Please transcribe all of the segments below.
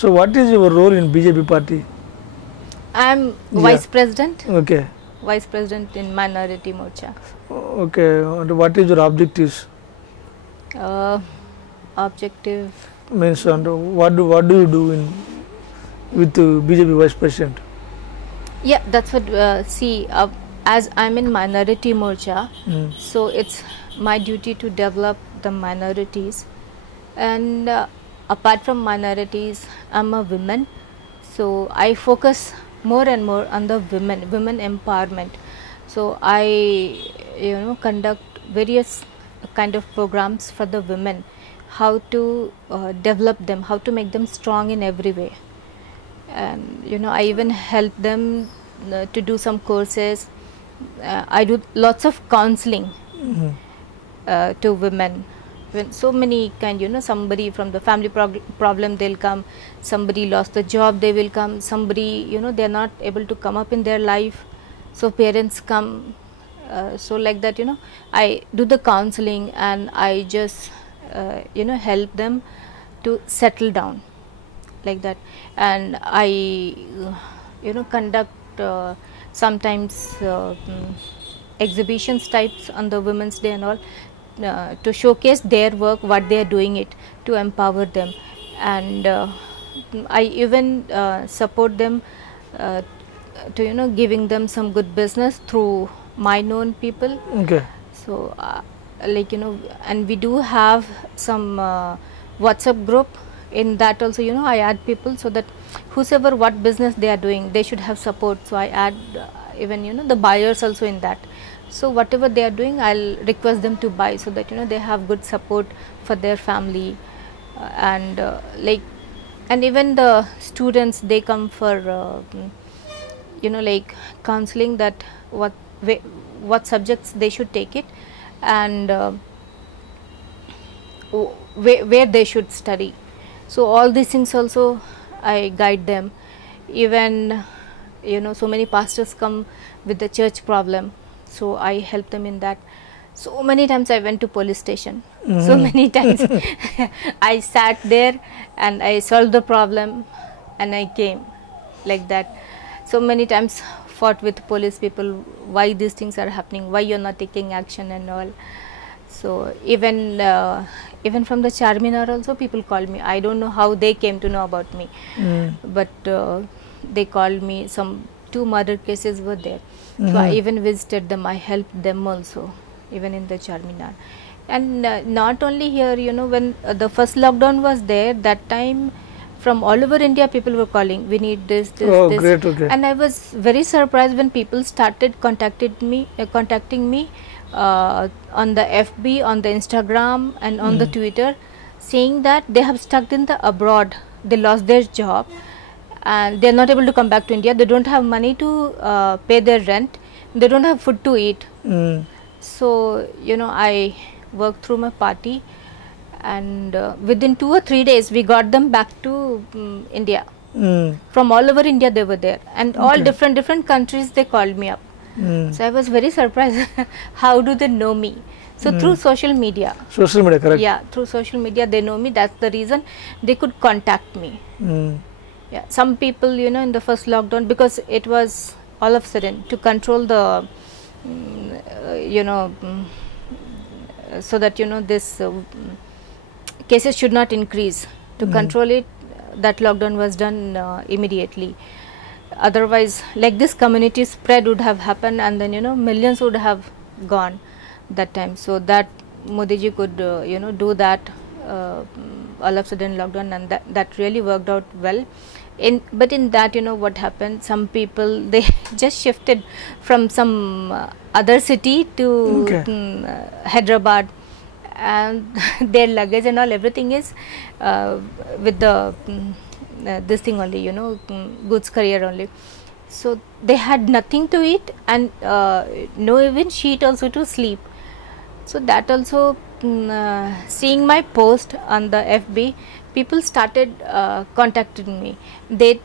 So what is your role in BJP party? I am Vice President. Okay. Vice President in Minority Morcha. Okay. And what is your objectives? Objective Means, and what do you do in with BJP Vice President? Yeah, that's what see. As I'm in Minority Morcha, so it's my duty to develop the minorities, and apart from minorities, I'm a woman, so I focus more and more on the women empowerment. So I conduct various kind of programs for the women, how to develop them, how to make them strong in every way. And I even help them to do some courses. I do lots of counseling to women. When so many kind, somebody from the family problem, they'll come. Somebody lost the job, they will come. Somebody, they're not able to come up in their life, so parents come. So like that, I do the counseling, and I just help them to settle down, like that. And I conduct sometimes exhibitions types on the Women's Day and all, to showcase their work, what they are doing it, to empower them. And I even support them to giving them some good business through my known people. Okay. So and we do have some WhatsApp group. In that also, I add people, so that whosoever what business they are doing, they should have support. So I add even the buyers also in that. So whatever they are doing, I'll request them to buy, so that they have good support for their family. And and even the students, they come for like counseling, that what subjects they should take it, and where they should study. So all these things also I guide them. Even so many pastors come with the church problem, so I help them in that. So many times I went to police station. So many times I sat there and I solved the problem and I came, like that. So many times fought with police people, why these things are happening, why you're not taking action and all. So even from the Charminar also, people called me. I don't know how they came to know about me, but they called me. Some 2 murder cases were there, so I even visited them. I helped them also, even in the Charminar. And not only here, when the first lockdown was there, that time from all over India people were calling, we need this. Great, okay. And I was very surprised when people started contacting me on the FB, on the Instagram, and on the Twitter, saying that they have stuck in the abroad, they lost their job and they are not able to come back to India. They don't have money to pay their rent, they don't have food to eat. So I worked through my party, and within 2 or 3 days we got them back to India. From all over India they were there, and all different countries they called me up. So I was very surprised. How do they know me? So through social media. Social media, correct. Yeah, through social media they know me. That's the reason they could contact me. Yeah, some people, in the first lockdown, because it was all of a sudden to control the, so that this cases should not increase. To control it, that lockdown was done immediately. Otherwise, like this community spread would have happened, and then millions would have gone that time. So that Modi ji could do that all of a sudden lockdown, and that really worked out well. But in that, what happened, some people, they just shifted from some other city to Hyderabad, and their luggage and all, everything is with the this thing only, goods courier only. So they had nothing to eat, and no even sheet also to sleep. So that also, seeing my post on the FB, people started contacting me. They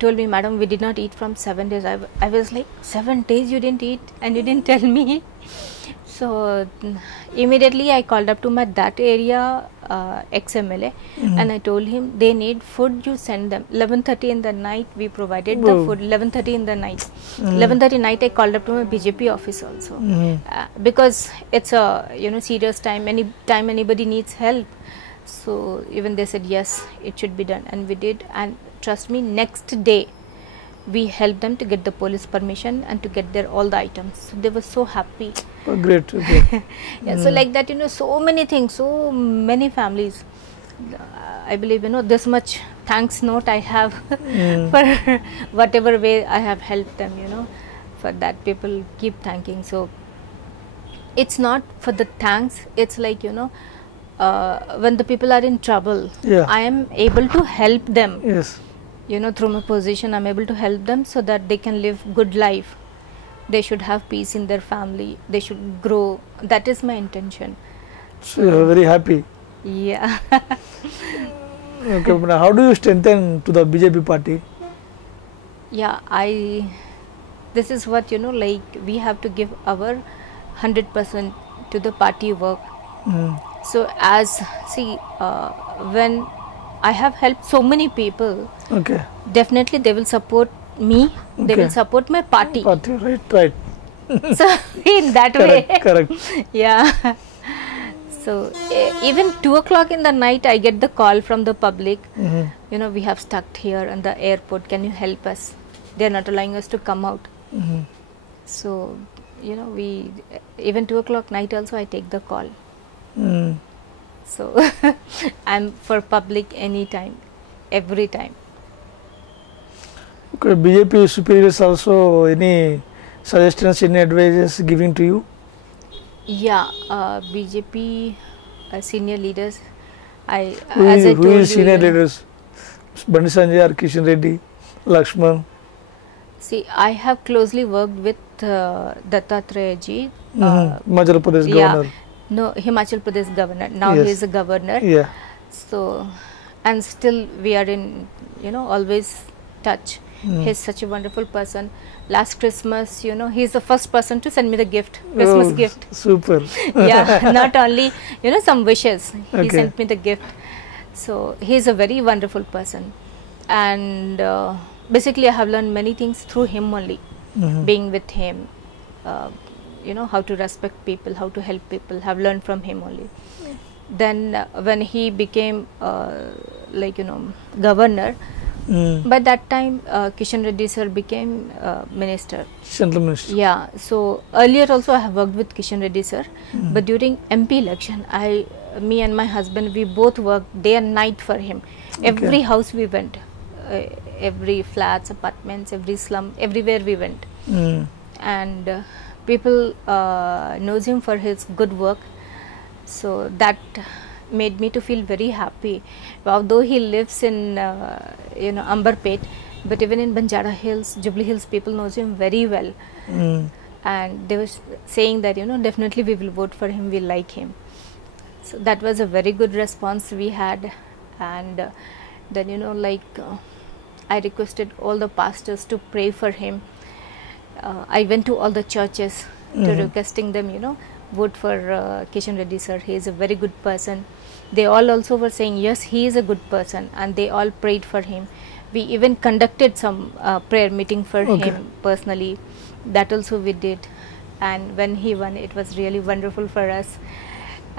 told me, "Madam, we did not eat from 7 days." I was like, 7 days you didn't eat and you didn't tell me. So immediately I called up to that area ex-MLA, and I told him they need food, you send them. 11:30 in the night we provided the food. 11:30 in the night. 11:30 night I called up to my BJP office also, because it's a serious time. Any time anybody needs help, so even they said yes, it should be done, and we did. And trust me, next day we helped them to get the police permission and to get their all the items. So they were so happy. Oh, great. Okay. Yeah, so like that, so many things, so many families. I believe this much thanks note I have for whatever way I have helped them. For that people keep thanking. So it's not for the thanks. It's like when the people are in trouble, I am able to help them. Yes. Through my position, I'm able to help them so that they can live good life. They should have peace in their family. They should grow. That is my intention. So you are very happy. Yeah. Okay, but how do you strengthen to the BJP party? Yeah, this is what, like we have to give our 100% to the party work. So when I have helped so many people, definitely they will support me, they will support my party. Right. So in that way. Correct. Yeah. So even 2 o'clock in the night I get the call from the public, we have stuck here in the airport, can you help us? They are not allowing us to come out. So, we even 2 o'clock night also I take the call. So I'm for public anytime, every time. Okay, BJP superiors also any suggestions, any advices giving to you? Yeah, BJP senior leaders. Who is senior leaders? Bandi Sanjay or Kishan Reddy, Lakshman? See, I have closely worked with Dattatreya ji. Himachal Pradesh governor. No, Himachal Pradesh governor. Now he is a governor. Yeah. So, and still we are in, always touch. He's such a wonderful person. Last Christmas, he's the first person to send me the gift, Christmas gift. Super. Yeah, not only, some wishes. He sent me the gift. So, he's a very wonderful person. And basically, I have learned many things through him only, being with him. How to respect people, how to help people, have learned from him only. Then when he became governor, by that time Kishan Reddy sir became minister. Central Minister. Yeah, so earlier also I have worked with Kishan Reddy sir, but during MP election, me and my husband, we both worked day and night for him. Every house we went, every flats, apartments, every slum, everywhere we went. And people knows him for his good work, so that made me to feel very happy. Although he lives in Amberpet, but even in Banjara Hills, Jubilee Hills, people knows him very well. And they were saying that definitely we will vote for him, we like him. So that was a very good response we had. And then I requested all the pastors to pray for him. I went to all the churches to requesting them, vote for Kishan Reddy sir. He is a very good person. They all also were saying yes, he is a good person, and they all prayed for him. We even conducted some prayer meeting for him personally. That also we did. And when he won, it was really wonderful for us.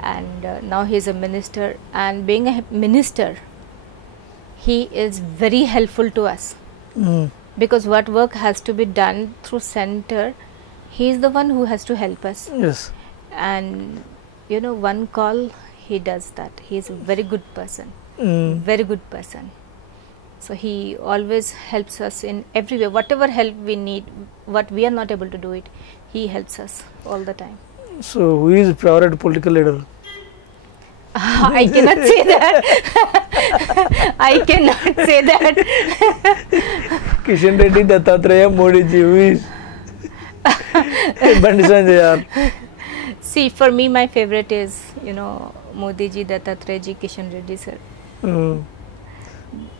And now he is a minister. And being a minister, he is very helpful to us. Because what work has to be done through center, he is the one who has to help us. Yes. And one call, he does that. He is a very good person. Very good person. So he always helps us in every way. Whatever help we need, what we are not able to do it, he helps us all the time. So who is favorite political leader? I cannot say that. I cannot say that. Kishan Reddy, Dattatreya, Modi ji, who is? Bandi Sanjay. See, for me, my favorite is, Modi ji, Dattatreya ji, Kishan Reddy sir.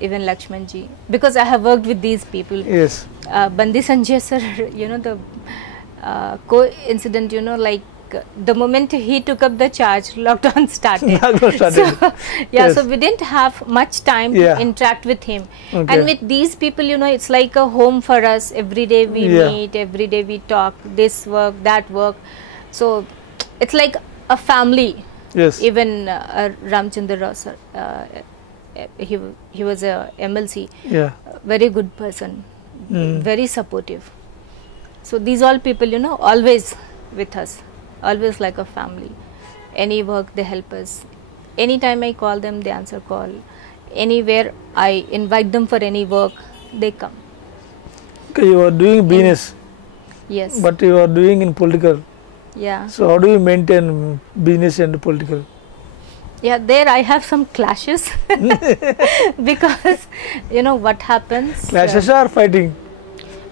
Even Lakshman ji. Because I have worked with these people. Yes. Bandi Sanjay sir, the coincident, the moment he took up the charge, lockdown started. Lockdown started. So, yeah, Yes. so we didn't have much time Yeah. to interact with him. Okay. And with these people, you know, it's like a home for us. Every day we Yeah. meet, every day we talk, this work, that work. So it's like a family. Yes. Even Ramchandra Rao sir, he was a MLC, Yeah. very good person, Mm. very supportive. So these all people, you know, always with us, always like a family. Any work they help us. Anytime I call them, they answer call. Anywhere I invite them for any work, they come. Okay, you are doing business, Yes. but you are doing in political. Yeah. So how do you maintain business and political? Yeah, there I have some clashes because you know what happens. Clashes are fighting.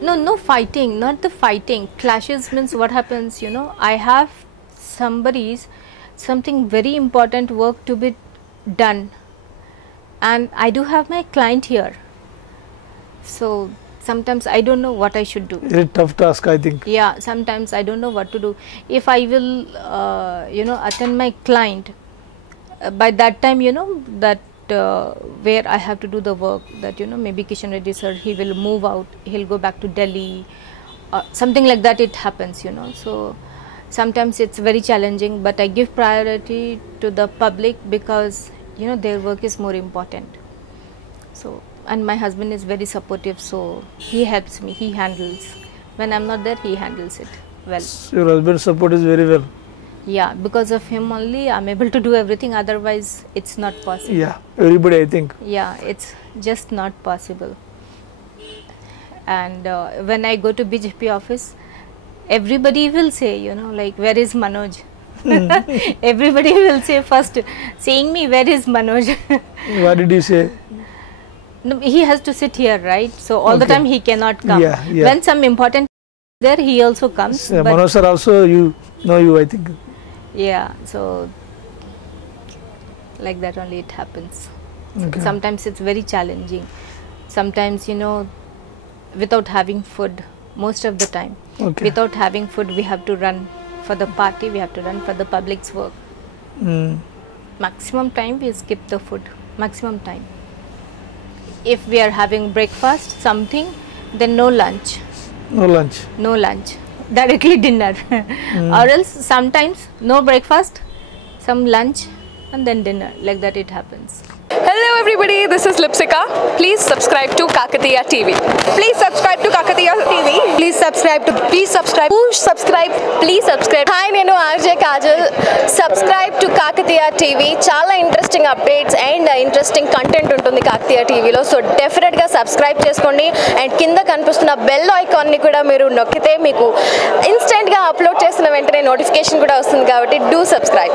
No fighting, not the fighting. Clashes means what happens, you know, I have something very important work to be done, and I do have my client here. So sometimes I don't know what I should do. It's a tough task, I think. Yeah, sometimes I don't know what to do. If I will, you know, attend my client, by that time, you know, that where I have to do the work, that, you know, maybe Kishan Reddy sir, he will move out, he'll go back to Delhi, something like that it happens, you know. So sometimes it's very challenging, but I give priority to the public because, you know, their work is more important. So, and my husband is very supportive, so he helps me, he handles. When I'm not there, he handles it well. Your husband's support is very well. Yeah, because of him only I'm able to do everything, otherwise it's not possible. Yeah, everybody, I think. Yeah, it's just not possible. And when I go to BJP office, everybody will say, you know, like, where is Manoj? Everybody will say first, saying me, where is Manoj? What did you say? No, he has to sit here, right? So all the Okay. time he cannot come. Yeah, yeah. When some important there, he also comes. But Manoj sir also, you know you, I think. yeah, so like that only it happens. Okay. Sometimes it's very challenging. Sometimes, you know, without having food, most of the time, Okay. without having food, we have to run for the party, we have to run for the public's work. Mm. Maximum time we skip the food, maximum time. If we are having breakfast, something, then no lunch, No lunch. no lunch, directly dinner. Or else sometimes no breakfast, some lunch, and then dinner. Like that it happens. Hello everybody, this is Lipsika. Please subscribe to Kakatiya TV. Please subscribe to Kakatiya TV. Please subscribe. Push subscribe. Please subscribe. Hi, nenu RJ Kajal. Subscribe to Kakatiya TV. Chala interesting updates and interesting content untundi Kakatiya TV lo. So definitely ga subscribe cheskondi and kinda kanipustunna bell icon ni kuda meeru nokkite meeku instant ga upload chesina ventane notification kuda vastundi kabatti do subscribe.